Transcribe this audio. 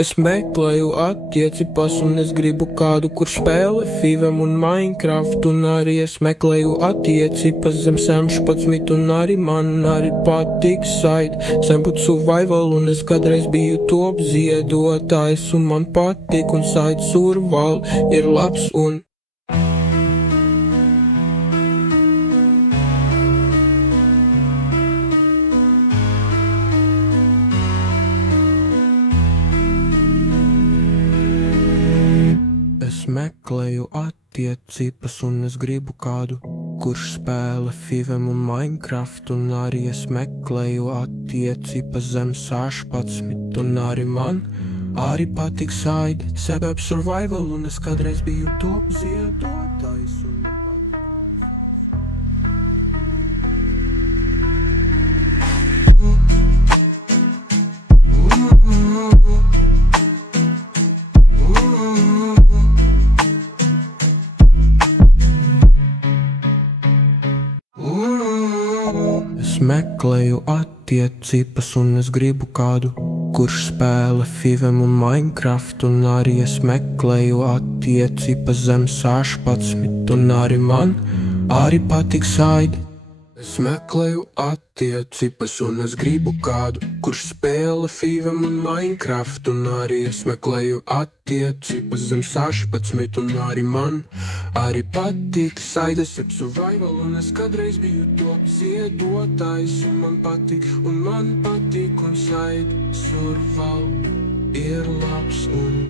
Es meklēju attiecības un es gribu kādu, kur spēlē Fivem un Minecraft. Un arī es meklēju attiecības zem 16 un arī man arī patīk side. Sen būt survival un es kādreiz biju top ziedotājs un man patīk un side survival ir labs un Es meklēju attiecības un es gribu kādu, kurš spēlē Fivem un Minecraft. Un arī es meklēju attiecības zem 16 un arī man arī patīk side. Sebeb survival un es kādreiz biju top ziedotājs un man Es meklēju attiecības un es gribu kādu, kurš spēlē Fivem un Minecraft. Un arī es meklēju attiecības zem 16 un arī man arī patīk side. Es meklēju attiecības un es gribu kādu, kurš spēlē Fivem un Minecraft. Un arī es meklēju attiecības zem 16 un arī man arī patīk side. Es ap survival un es kādreiz biju top ziedotājs un man patīk un side survival ir labs un